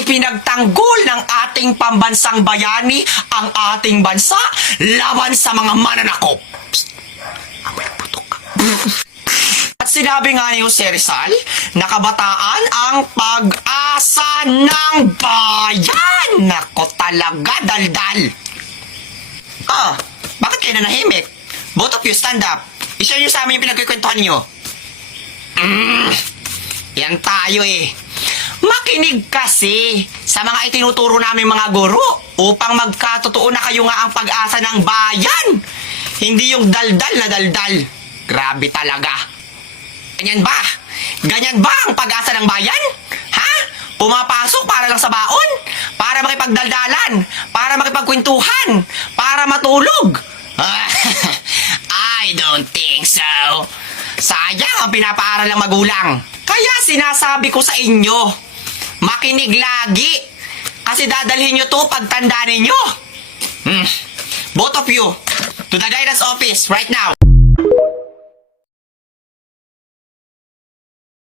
ipinagtanggol ng ating pambansang bayani ang ating bansa laban sa mga mananakop. Psst! Amoy putok ka. At sinabi nga ni Jose Rizal na kabataan ang pag-asa ng bayan. Nako talaga, daldal. Bakit kayo nanahimik? Both of you, stand up. I-share nyo sa amin yung pinagkikwentuhan nyo. Yan tayo eh. Makinig kasi sa mga itinuturo namin mga guro upang magkatotoo na kayo nga ang pag-asa ng bayan. Hindi yung daldal na daldal. Grabe talaga. Ganyan ba? Ganyan ba ang pag-asa ng bayan? Ha? Pumapasok para lang sa baon? Para makipagdaldalan? Para makipagkwentuhan? Para matulog? I don't think so. Sayang ang pinapaaral ng magulang. Kaya sinasabi ko sa inyo, makinig lagi. Kasi dadalhin nyo to pagtanda ninyo. Both of you, to the guidance office right now.